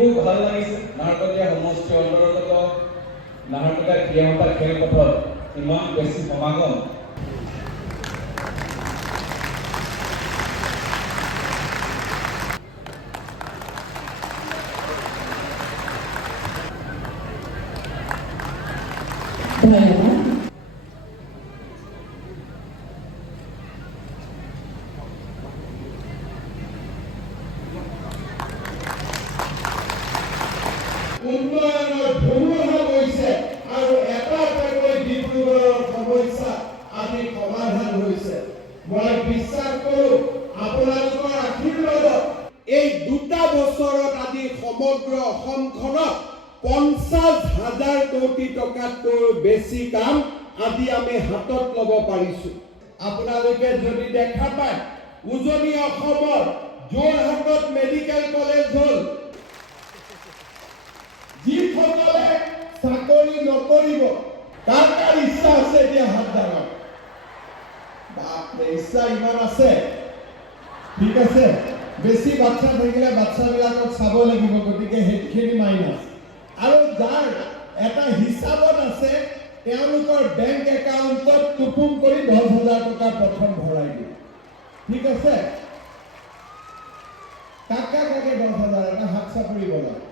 খুব ভাল লাগিছে নাহৰকটীয়া সমষ্টিৰ অন্তৰ্গত নাহৰকটীয়া ক্ৰীড়া খেলপথাৰত ইমান বেছি সমাগম উন্নয়নৰ ধুমুহা বৈছে আৰু এটা এটাকৈ ডিব্ৰুগড়ৰ সমস্যা আজি সমাধান হৈছে। মই বিশ্বাস কৰোঁ আপোনালোকৰ আশীৰ্বাদত এই 2টা বছৰত আজি সমগ্ৰ অসমখনত 50,000 কোটি টকাতকৈ বেছি কাম আজি আমি হাতত ল'ব পাৰিছোঁ। আপোনালোকে যদি দেখা পায় উজনি অসমৰ যোৰহাটত মেডিকেল কলেজ হ'ল, যিসকলে চাকৰি নকৰিব কাৰ কাৰ ইচ্ছা আছে এতিয়া হাত দাঙক। বাপৰে ইচ্ছা ইমান আছে, ঠিক আছে। বেছি বাচ্চা থাকিলে বাচ্চাবিলাকক চাব লাগিব, গতিকে সেইখিনি মাইনাছ। আৰু যাৰ এটা হিচাপত আছে তেওঁলোকৰ বেংক একাউণ্টত টুপুম কৰি 10,000 টকা প্ৰথম ভৰাই দিয়ে, ঠিক আছে। কাকে 10,000 এটা হাত চাপৰি বনায়।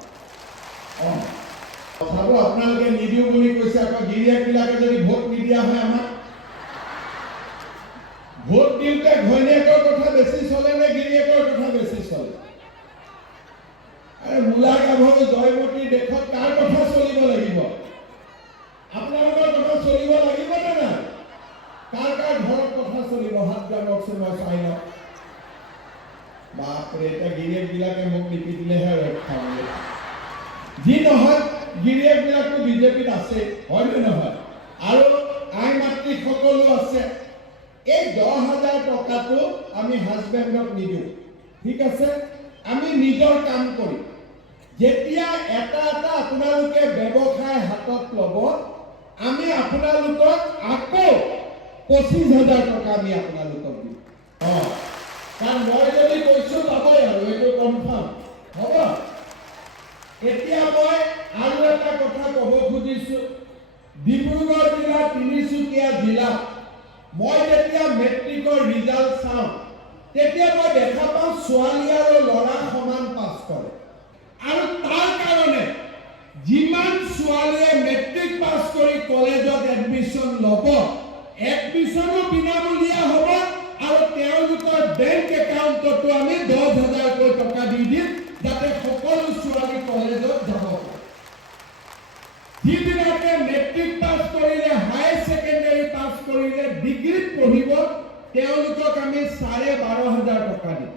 চাব আপোনালোকে নিদিও বুলি কৈছে, আকৌ গিৰিয়েকবিলাকে যদি ভোট নিদিয়া হয় আমাক ভোট দিওঁতে ঘৈণীয়েকৰ কথা বেছি চলে নে গিৰিয়েকৰ কথা বেছি চলে? আৰে মূলা গাভৰু জয়মতীৰ দেশত কাৰ কথা চলিব লাগিব? আপোনালোকৰ কথা চলিব লাগিব নে নাই? কাৰ কাৰ ঘৰত কথা চলিব? হাত দাঙকচোন, মই চাই লওঁ। বাপৰে, এতিয়া গিৰিয়েকবিলাকে মোক নিপিটিলেহে ৰক্ষা হ'ব। যি নহয় গিৰিয়েকবিলাকো বিজেপিত আছে, হয়নে নহয়? আৰু আই মাতৃ সকলো আছে। এই 10,000 টকাটো আমি হাজবেণ্ডক নিদিওঁ, ঠিক আছে। আমি নিজৰ কাম কৰিম। যেতিয়া এটা এটা আপোনালোকে ব্যৱসায় হাতত ল'ব, আমি আপোনালোকক আকৌ 25,000 টকা আমি আপোনালোকক দিম। কাৰণ মই যদি কৈছোঁ পাবই, আৰু এইটো কনফাৰ্ম হ'ব। এতিয়া মই আৰু এটা কথা ক'ব খুজিছোঁ। ডিব্ৰুগড় জিলা, তিনিচুকীয়া জিলা, মই যেতিয়া মেট্ৰিকৰ ৰিজাল্ট চাওঁ তেতিয়া মই দেখা পাওঁ ছোৱালী আৰু ল'ৰা সমান পাছ কৰে। আৰু তাৰ কাৰণে যিমান ছোৱালীয়ে মেট্ৰিক পাছ কৰি কলেজত এডমিশ্যন ল'ব, এডমিশ্যনো বিনামূলীয়া হ'ব আৰু তেওঁলোকৰ বেংক একাউণ্টতো আমি 10,000 টকা দি দিম, যাতে সকলো ছোৱালী কলেজত যাব পাৰে। যিবিলাকে মেট্ৰিক পাছ কৰিলে, হায়াৰ ছেকেণ্ডাৰী পাছ কৰিলে, ডিগ্ৰীত পঢ়িব, তেওঁলোকক আমি 12,500 টকা দিম।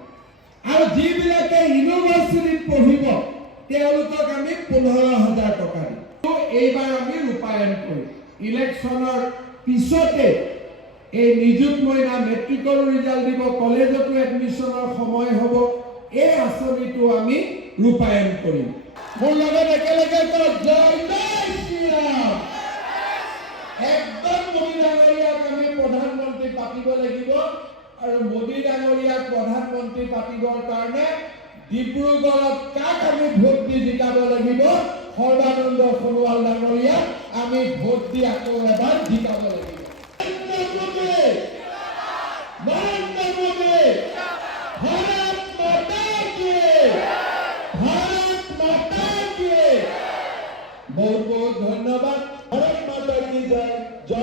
আৰু যিবিলাকে ইউনিভাৰ্চিটিত পঢ়িব তেওঁলোকক আমি 15,000 টকা দিম। এইবাৰ আমি ৰূপায়ণ কৰিম। ইলেকশ্যনৰ পিছতে এই নিযুত মইনা মেট্ৰিকৰো ৰিজাল্ট দিব, কলেজতো এডমিশ্যনৰ সময় হ'ব, এই আঁচনিটো আমি ৰূপায়ণ কৰিম। মোৰ লগত একেলগে কওক, জয় জয় শ্ৰীৰাম। একদম মোদী ডাঙৰীয়াক আমি প্ৰধানমন্ত্ৰী পাতিব লাগিব। আৰু মোদী ডাঙৰীয়াক প্ৰধানমন্ত্ৰী পাতিবৰ কাৰণে ডিব্ৰুগড়ত কাক আমি ভোট দি জিকাব লাগিব? সৰ্বানন্দ সোণোৱাল ডাঙৰীয়াক আমি ভোট দি আকৌ এবাৰ জিকাব লাগিব। নৰেন্দ্ৰ মোদী, ভাৰত মাতা কি, ভাৰত মাতা কি। বহুত বহুত ধন্যবাদ। ভাৰত মাতা কি জয়।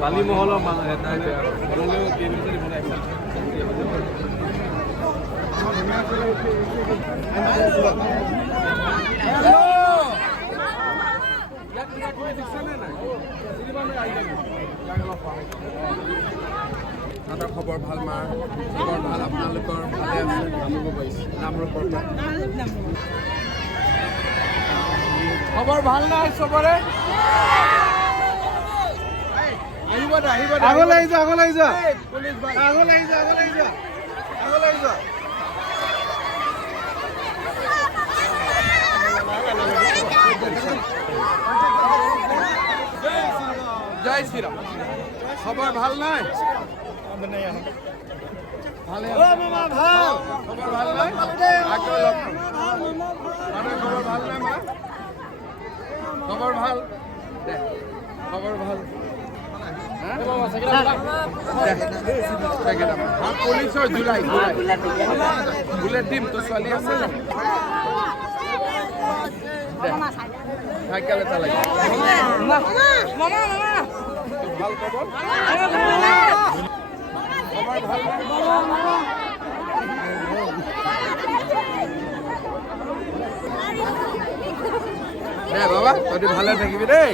বালি মহলৰ মানুহ এটাই বনালেও কেইবছৰি বনাইছে খবৰ ভাল মাৰ খবৰ ভাল আপোনালোকৰ ভালে আছে জানিব পাৰিছোঁ নামৰূপৰ পৰা খবৰ ভাল নাই চবৰে আগলৈ যোৱা জয় শ্ৰীৰাম খবৰ ভাল নাই ভালে ভাল খবৰ ভাল নাই আকৌ লগ খবৰ ভাল নাই মা খবৰ ভাল দে খবৰ ভাল পুলিচৰ জুলাই বুলেট দিম তো ছোৱালী আছে চাইকেল এটা লাগে ভাল খবৰ ভাল দে বাবা তই ভালে থাকিবি দেই